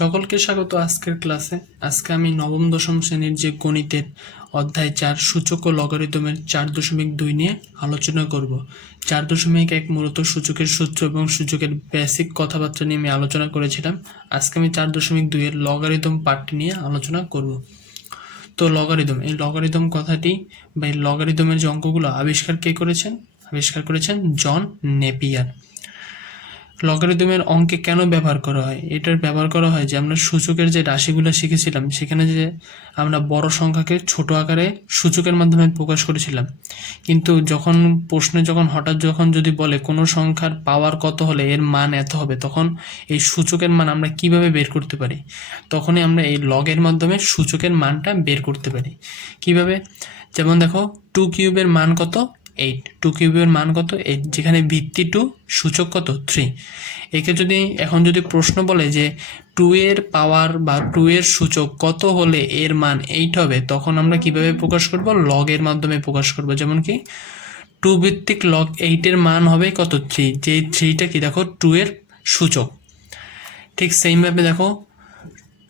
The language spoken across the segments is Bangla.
সকলকে স্বাগত আজকের ক্লাসে। আজকে আমি নবম দশম শ্রেণীর যে গণিতের অধ্যায় 4 সূচক ও লগারিদমের 4.2 নিয়ে আলোচনা করব। 4.1 মূলত সূচকের সূত্র এবং সূচকের বেসিক কথাবার্তা নিয়ে আমি আলোচনা করেছিলাম। আজকে আমি 4.2 এর লগারিদম পার্টটি নিয়ে আলোচনা করব। তো লগারিদম, এই লগারিদম কথাটি বা এই লগারিদমের যে অঙ্কগুলো আবিষ্কার করেছেন জন নেপিয়ার। লগারিদমের অঙ্কে কেন ব্যবহার করা হয়? এটার ব্যবহার করা হয় যে আমরা সূচকের যে রাশিগুলো শিখেছিলাম সেখানে যে আমরা বড় সংখ্যাকে ছোট আকারে সূচকের মাধ্যমে প্রকাশ করেছিলাম, কিন্তু যখন প্রশ্নে হঠাৎ যদি বলে কোনো সংখ্যার পাওয়ার কত হলে এর মান এত হবে, তখন এই সূচকের মান আমরা কিভাবে বের করতে পারি? তখনই আমরা এই লগের মাধ্যমে সূচকের মানটা বের করতে পারি। কিভাবে? যেমন দেখো 2 কিউবের মান কত? 8। 2 কিউবের মান কত? 8, যেখানে ভিত্তি 2, সূচক কত? 3। একে এখন যদি প্রশ্ন বলে যে 2 এর পাওয়ার বা 2 এর সূচক কত হলে এর মান 8 হবে, তখন আমরা কিভাবে প্রকাশ করব? লগের মাধ্যমে প্রকাশ করব। যেমন কি 2 ভিত্তিক লগ 8 এর মান হবে কত? 3, যে 3টা কি দেখো 2 এর সূচক। ঠিক সেইমভাবে দেখো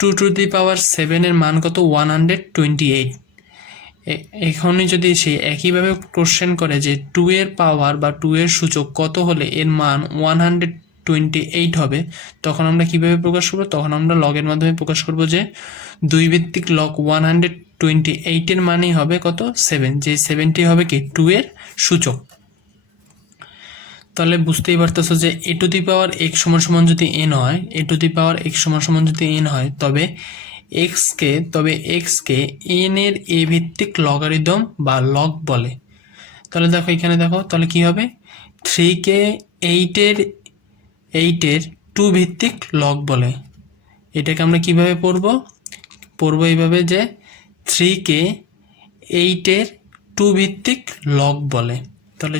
2 টু দি পাওয়ার 7 এর মান কত? 128। এখনই যদি সেই একইভাবে কোশ্চেন করে যে 2 এর পাওয়ার বা 2 এর সূচক কত হলে এর মান 128 হবে, তখন আমরা কিভাবে প্রকাশ করব? তখন আমরা লগের মাধ্যমে প্রকাশ করব যে 2 ভিত্তিক লগ 128 এর মানই হবে কত? 7, যে 7টি হবে কি 2 এর সূচক। তাহলে বুঝতেই পারতেছো যে a two the power x সমান যদি n হয়, a two the power x সমান যদি n হয়, তবে x কে n এর a ভিত্তিক লগারিদম বা লগ বলে। তাহলে দেখো এখানে দেখো, তাহলে কি হবে? 3 কে 8 এর 2 ভিত্তিক লগ বলে। এটাকে আমরা কিভাবে পড়বো এইভাবে যে 3 কে 8 এর 2 ভিত্তিক লগ বলে। তাহলে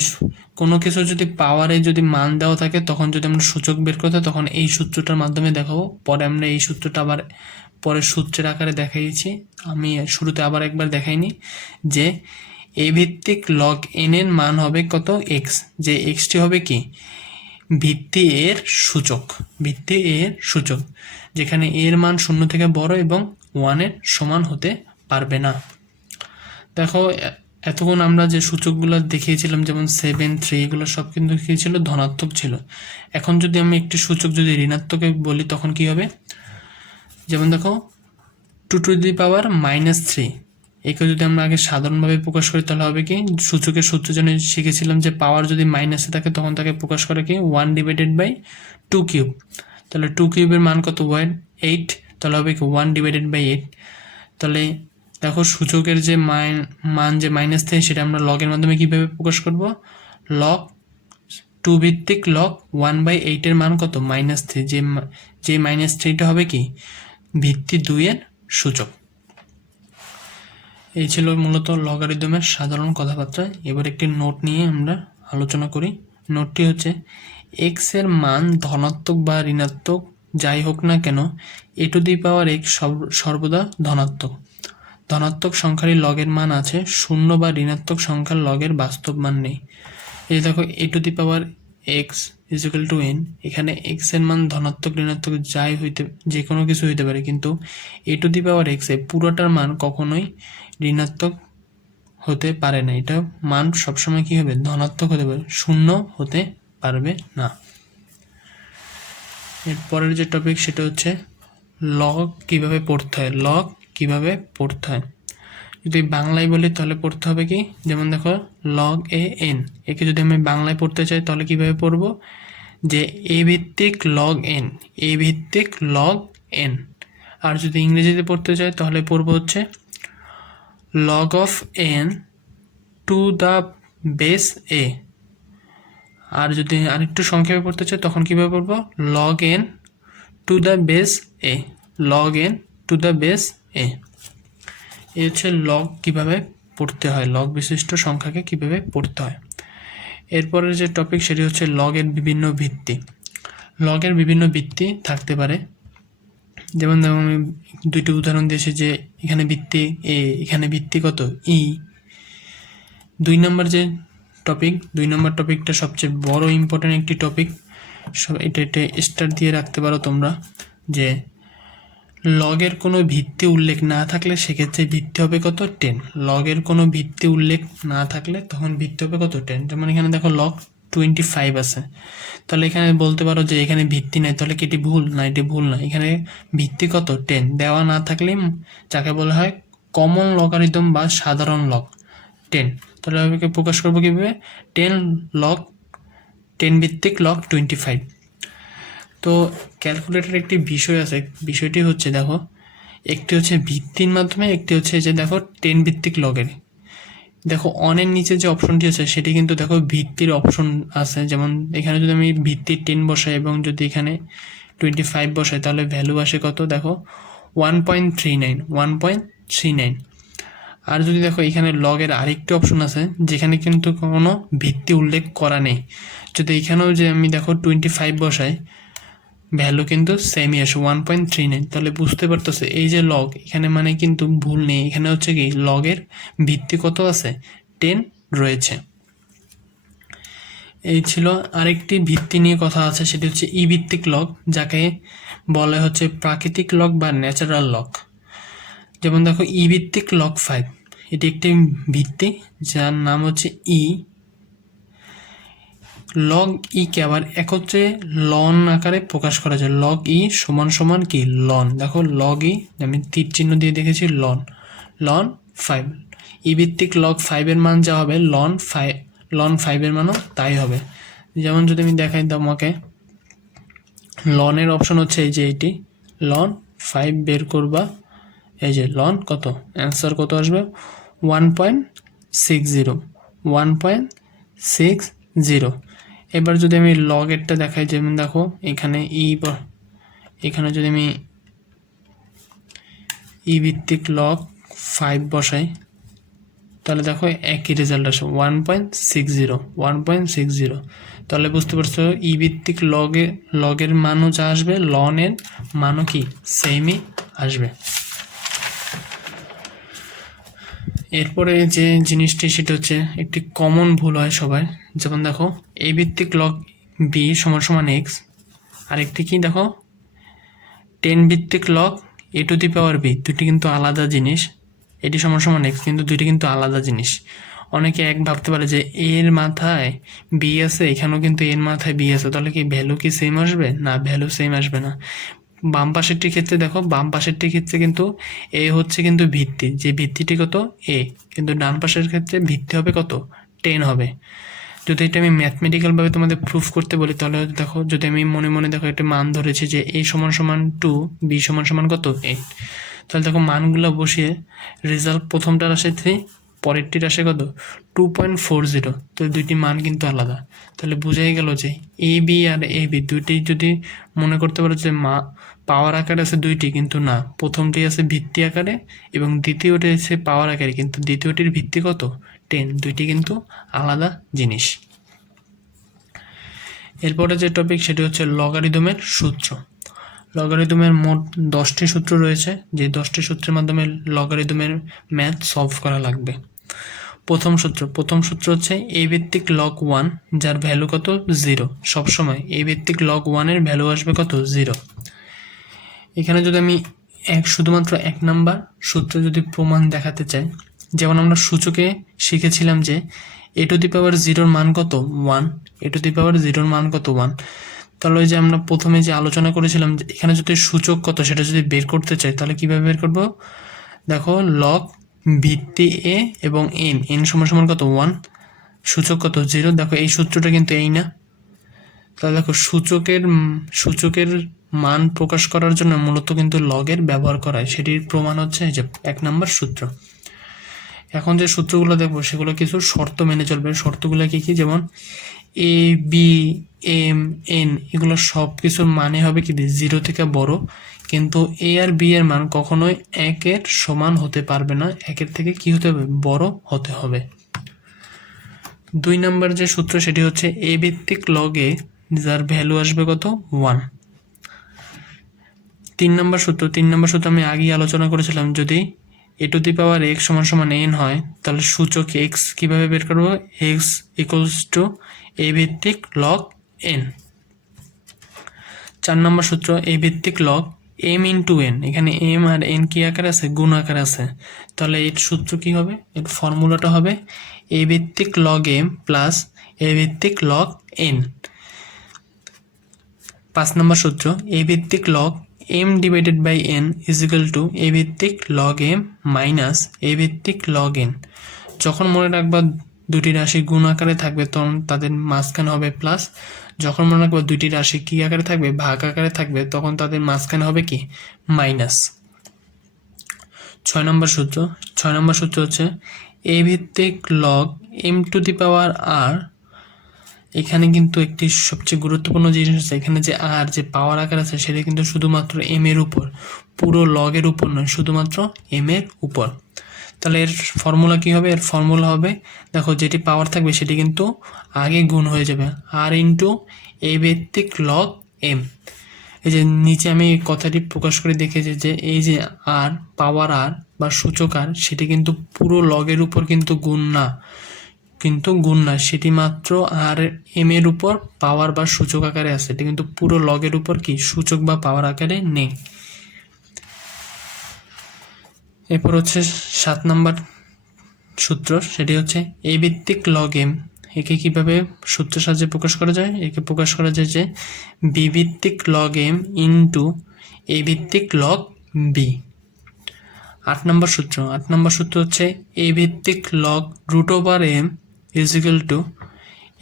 কোনো কিছু যদি পাওয়ারে যদি মান দেওয়া থাকে, তখন যদি আমরা সূচক বের করতে হয়, তখন এই সূত্রটার মাধ্যমে দেখাবো। পরে আমরা এই সূত্রটা আবার পরে সূত্রের আকারে দেখাইছি, আমি শুরুতে আবার একবার দেখাইনি, যে এ ভিত্তিক লগ এন এর মান হবে কত? এক্স, যে এক্সটি হবে কি ভিত্তি এর সূচক, যেখানে এর মান 0 থেকে বড় এবং 1 এর সমান হতে পারবে না। দেখো এতক্ষণ আমরা যে সূচকগুলো দেখিয়েছিলাম, যেমন 7, 3, এগুলো সব কিন্তু কি ছিল? ধনাত্মক ছিল। এখন যদি আমি একটি সূচক যদি ঋণাত্মকে বলি, তখন কি হবে? যেমন দেখো 2 টু দি পাওয়ার -3, একে যদি আমরা আগে সাধারণভাবে প্রকাশ করি, তাহলে হবে কি? সূচকের সূত্র জন্য শিখেছিলাম যে পাওয়ার যদি মাইনাসে থাকে, তখন তাকে প্রকাশ করে কি 1/2 কিউব। তাহলে 2 কিউবের মান কত? 8। তাহলে হবে কি 1/8। তাহলে দেখো সূচকের যে মান যে -3, সেটা আমরা লগের মাধ্যমে কিভাবে প্রকাশ করব? লগ 2 ভিত্তিক লগ 1/8 এর মান কত? -3, যে -3টা হবে কি ভিত্তি 2 এর সূচক। এই ছিল মূলত লগারিদমের সাধারণ কথাবার্তা। এবার একটি নোট নিয়ে আমরা আলোচনা করি। নোটটি হচ্ছে, এক্স এর মান ধনাত্মক বা ঋণাত্মক যাই হোক না কেন, এ টু দি পাওয়ার এক্স সর্বদা ধনাত্মক সংখ্যারই লগের মান আছে, শূন্য বা ঋণাত্মক সংখ্যার লগের বাস্তব মান নেই। এই দেখো a to the power x equal to n, এখানে এক্স এর মান ধনাত্মক ঋণাত্মক যে কোনো কিছু হইতে পারে, কিন্তু এ টু দি পাওয়ার এক্স এ পুরোটার মান কখনোই ঋণাত্মক হতে পারে না। এটা মান সবসময় কি হবে? ধনাত্মক হতে পারে, শূন্য হতে পারবে না। এরপরের যে টপিক সেটা হচ্ছে লগ কিভাবে পড়তে হয়। যদি বাংলায় বলি তাহলে পড়তে হবে কি? যেমন দেখো লগ এ এন, একে যদি আমি বাংলায় পড়তে চাই তাহলে কিভাবে পড়বো? যে এ ভিত্তিক লগ এন। আর যদি ইংরেজিতে পড়তে চাই তাহলে পড়বো হচ্ছে log of n to the base a. আর যদি আরেকটু সংক্ষেপে পড়তে চাই তখন কিভাবে পড়বো? Log n to the base a. এই হচ্ছে লগ কিভাবে পড়তে হয়, লগ বিশিষ্ট সংখ্যাকে কিভাবে পড়তে হয়। এরপরের যে টপিক সেটি হচ্ছে লগের বিভিন্ন ভিত্তি থাকতে পারে। যেমন দেখো আমি 2টি উদাহরণ দিয়েছি, যে এখানে ভিত্তি এ, এখানে ভিত্তি কত? ই। 2 নম্বর টপিকটা সবচেয়ে বড় ইম্পর্টেন্ট একটি টপিক। এটা স্টার দিয়ে রাখতে পারো তোমরা, যে লগের কোনো ভিত্তি উল্লেখ না থাকলে সেক্ষেত্রে ভিত্তি হবে কত 10। লগের কোনো ভিত্তি উল্লেখ না থাকলে তখন ভিত্তি হবে কত 10। যেমন এখানে দেখো লগ 25 আছে, তাহলে এখানে বলতে পারো যে এখানে ভিত্তি নেই, তাহলে কি এটি ভুল? না, এটি ভুল না। এখানে ভিত্তি কত 10 দেওয়া না থাকলে যাকে বলা হয় কমন লগারিদম বা সাধারণ লগ 10। তাহলে এভাবে প্রকাশ করবো কিভাবে? 10 লগ 10 ভিত্তিক লগ 25। তো ক্যালকুলেটর একটি বিষয় আছে, বিষয়টি হচ্ছে দেখো একটি হচ্ছে ভিত্তির মাধ্যমে, একটি হচ্ছে যে দেখো 10 ভিত্তিক লগের। দেখো অনের নিচে যে অপশনটি আছে সেটি কিন্তু দেখো ভিত্তির অপশন আছে। যেমন এখানে যদি আমি ভিত্তির 10 বসাই এবং যদি এখানে 25 বসাই তাহলে ভ্যালু আসে কত? দেখো 1.39। আর যদি দেখো এখানে লগের আরেকটি অপশন আছে যেখানে কিন্তু কোনো ভিত্তি উল্লেখ করা নেই, যদি এখানেও যে আমি দেখো 25 বসাই ভ্যালু কিন্তু সেমই আসে 1.39। তাহলে বুঝতে পারতেছে এই যে লগ এখানে মানে কিন্তু ভুল নেই, এখানে হচ্ছে কি লগের ভিত্তি কত আছে 10 রয়েছে। এই ছিল আরেকটি ভিত্তি নিয়ে কথা আছে, সেটি হচ্ছে ই ভিত্তিক লগ, যাকে বলে হচ্ছে প্রাকৃতিক লগ বা ন্যাচারাল লগ। যেমন দেখো ই ভিত্তিক লগ 5, এটি একটি ভিত্তি যার নাম হচ্ছে ই। লগ ই কে আবার একত্রে লন আকারে প্রকাশ করা যায়। লগ ই সমান সমান কি লন। দেখো লগ ই আমি তীর চিহ্ন দিয়ে দেখেছি লন 5। ই ভিত্তিক লগ 5 এর মান যা হবে লন 5 এর মানও তাই হবে। যেমন যদি আমি দেখাই তোমাকে লনের অপশন হচ্ছে এই যে এটি লন 5 বের করবা, এই যে লন কত অ্যান্সার কত আসবে 1.60। এবার যদি আমি লগেরটা দেখাই, যেমন দেখো এখানে এখানে যদি আমি ই ভিত্তিক লগ 5 বসাই তাহলে দেখো একই রেজাল্ট আসে 1.60। তাহলে বুঝতে পারছো ই ভিত্তিক লগের মানও যা আসবে লনের মানও কি সেমই আসবে। এরপরে যে জিনিসটি সেটা হচ্ছে একটি কমন ভুল হয় সবাই। যেমন দেখো এ ভিত্তিক লগ বি সমান সমান এক্স, আরেকটি কি দেখো 10 ভিত্তিক log a to the power b, দুটি কিন্তু আলাদা জিনিস। এটি সমান সমান এক্স, কিন্তু দুইটি কিন্তু আলাদা জিনিস। অনেকে এক ভাবতে পারে যে এর মাথায় বি আছে, এখানেও কিন্তু এর মাথায় বি আছে, তাহলে কি ভ্যালু কি সেম আসবে? না, ভ্যালু সেম আসবে না। বাম পাশেরটির ক্ষেত্রে দেখো, বাম পাশেরটির ক্ষেত্রে কিন্তু এ হচ্ছে কিন্তু ভিত্তি, যে ভিত্তিটি কত এ, কিন্তু ডান পাশের ক্ষেত্রে ভিত্তি হবে কত 10 হবে। যদি এটা আমি ম্যাথমেটিক্যালভাবে তোমাদের প্রুফ করতে বলি তাহলে দেখো, যদি আমি মনে মনে দেখো একটা মান ধরেছি যে এ সমান সমান 2, বি সমান সমান কত 8, তাহলে দেখো মানগুলো বসিয়ে রেজাল্ট প্রথমটার আসে 3, পরেরটির আসে কত 2.40। তো দুইটি মান কিন্তু আলাদা। তাহলে বোঝাই গেল যে A B R A B দুইটি যদি মনে করতে পারো যে পাওয়ার আকারে আছে দুইটি, কিন্তু না, প্রথমটি আছে ভিত্তি আকারে এবং দ্বিতীয়টি আছে পাওয়ার আকারে, কিন্তু দ্বিতীয়টির ভিত্তি কত 10। দুইটি কিন্তু আলাদা জিনিস। এরপরে যে টপিক সেটি হচ্ছে লগারিদমের সূত্র। লগারিদমের মোট 10টি সূত্র রয়েছে, যে 10টি সূত্রের মাধ্যমে লগারিদমের ম্যাথ সলভ করা লাগবে। প্রথম সূত্র হচ্ছে এ ভিত্তিক লগ 1, যার ভ্যালু কত 0। সবসময় এ ভিত্তিক লগ 1-এর ভ্যালু আসবে কত 0। এখানে যদি আমি শুধুমাত্র 1 নাম্বার সূত্র যদি প্রমাণ দেখাতে চাই, যেমন আমরা সূচকে শিখেছিলাম যে এ টু দি পাওয়ার 0-র মান কত 1, এ টু দি পাওয়ার 0-র মান কত 1। তাহলে ওই যে আমরা প্রথমে যে আলোচনা করেছিলাম যে এখানে যদি সূচক কত সেটা যদি বের করতে চাই তাহলে কিভাবে বের করব? দেখো লগ ভিত্তি এ এবং এন সমান সমান কত 1, সূচক কত 0। দেখো এই সূত্রটা কিন্তু এই না, তাহলে দেখো সূচকের মান প্রকাশ করার জন্য মূলত কিন্তু লগের ব্যবহার করা হয়, সেটির প্রমাণ হচ্ছে এই যে 1 নাম্বার সূত্র। এখন যে সূত্রগুলো দেখবো সেগুলো কিছু শর্ত মেনে চলবে। শর্তগুলো কি কি? যেমন এ বি এম এন এগুলো সব কিছুর মানে হবে কি 0 থেকে বড়, কিন্তু এ আর বি এর মান কখনোই 1-এর সমান হতে পারবে না, 1-এর থেকে কি হতে হবে বড় হতে হবে। 2 নাম্বার যে সূত্র সেটি হচ্ছে এ ভিত্তিক লগে যার ভ্যালু আসবে কত 1। 3 নাম্বার সূত্র আমি আগেই আলোচনা করেছিলাম, যদি এ টু দি পাওয়ার এক্স সমান সমান এন হয় তাহলে সূচক এক্স কিভাবে বের করবো? এক্স ইকুয়ালস টু এ ভিত্তিক লগ এন। 4 নম্বর সূত্র এ ভিত্তিক লগ এম ইন্টু এন, এখানে এম আর এন কি আকারে আছে? গুণ আকারে আছে। তাহলে এর সূত্র কি হবে? এর ফর্মুলাটা হবে এ ভিত্তিক লগ এম প্লাস এ ভিত্তিক লগ এন। 5 নম্বর সূত্র, এ ভিত্তিক log m divided by n is equal to a ভিত্তিক লগ এম মাইনাস এ ভিত্তিক লগ এন। যখন মনে রাখবা দুটি রাশি গুণ আকারে থাকবে তখন তাদের মাঝখানে হবে প্লাস, যখন মনে রাখবা দুটি রাশি কি আকারে থাকবে? ভাগ আকারে থাকবে, তখন তাদের মাঝখানে হবে কি? মাইনাস। 6 নম্বর সূত্র, 6 নম্বর সূত্র হচ্ছে এ ভিত্তিক লগ এম টু দি পাওয়ার আর। এখানে কিন্তু একটি সবচেয়ে গুরুত্বপূর্ণ জিনিস আছে, এখানে যে আর যে পাওয়ার আকার আছে সেটা কিন্তু শুধুমাত্র এম এর উপর, পুরো লগের উপর নয়, শুধুমাত্র এম এর উপর। তাহলে এর ফর্মুলা কি হবে? এর ফর্মুলা হবে, দেখো যেটি পাওয়ার থাকবে সেটি কিন্তু আগে গুণ হয়ে যাবে, আর ইন্টু এ ভিত্তিক লগ এম। এই যে নিচে আমি এই কথাটি প্রকাশ করে দেখেছি যে এই যে আর পাওয়ার আর বা সূচক আর, সেটি কিন্তু পুরো লগের উপর কিন্তু গুণ না, সেটি মাত্র আর এম এর উপর পাওয়ার বা সূচক আকারে আছে, এটি কিন্তু পুরো লগের উপর কি সূচক বা পাওয়ার আকারে নেই। এরপর হচ্ছে 7 নম্বর সূত্র, সেটি হচ্ছে এ ভিত্তিক লগ এম। একে কিভাবে সূত্রের সাহায্যে প্রকাশ করা যায়? একে প্রকাশ করা যায় যে বি ভিত্তিক লগ এম ইন্টু এ ভিত্তিক লগ বি। 8 নম্বর সূত্র, 8 নম্বর সূত্র হচ্ছে এ ভিত্তিক log root over m is equal to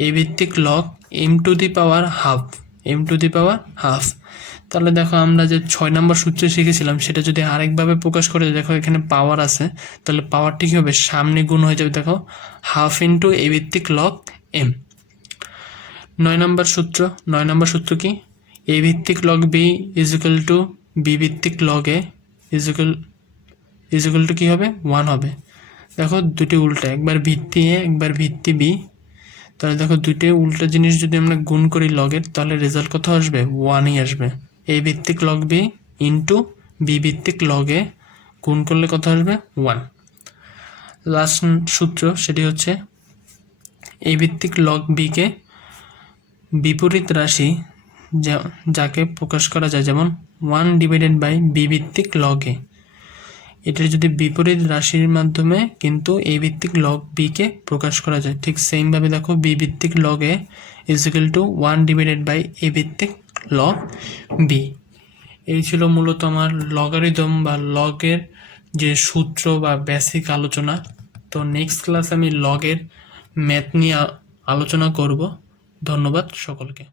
a ভিত্তিক log m to the power half, m to the power half. তাহলে দেখো আমরা যে 6 নম্বর সূত্রে শিখেছিলাম সেটা যদি আরেকভাবে প্রকাশ করে, দেখো এখানে পাওয়ার আছে, তাহলে পাওয়ারটি কী হবে? সামনে গুণ হয়ে যাবে, দেখো হাফ ইন্টু এ ভিত্তিক লগ এম। 9 নম্বর সূত্র, 9 নম্বর সূত্র কি? এ ভিত্তিক log b is equal to b ভিত্তিক log a is equal to কী হবে? 1 হবে। দেখো দুটি উল্টা, একবার ভিত্তি এ একবার ভিত্তি বি, তাহলে দেখো দুইটি উল্টা জিনিস যদি আমরা গুণ করি লগের, তাহলে রেজাল্ট কত আসবে? 1ই আসবে। এ ভিত্তিক লগ বি ইন্টু বি ভিত্তিক লগ এ গুণ করলে কত আসবে? 1। লাস্ট সূত্র, সেটি হচ্ছে এ ভিত্তিক লগ বিকে বিপরীত রাশি যাকে প্রকাশ করা যায়, যেমন 1 ডিভাইডেড বাই বি ভিত্তিক লগ এ, এটার যদি বিপরীত রাশির মাধ্যমে কিন্তু এ ভিত্তিক লগ বিকে প্রকাশ করা যায়। ঠিক সেমভাবে দেখো বি ভিত্তিক log a is equal to 1 divided by a ভিত্তিক লগ বি। এই ছিল মূলত আমার লগারিদম বা লগের যে সূত্র বা বেসিক আলোচনা। তো নেক্সট ক্লাসে আমি লগের ম্যাথ নিয়ে আলোচনা করব। ধন্যবাদ সকলকে।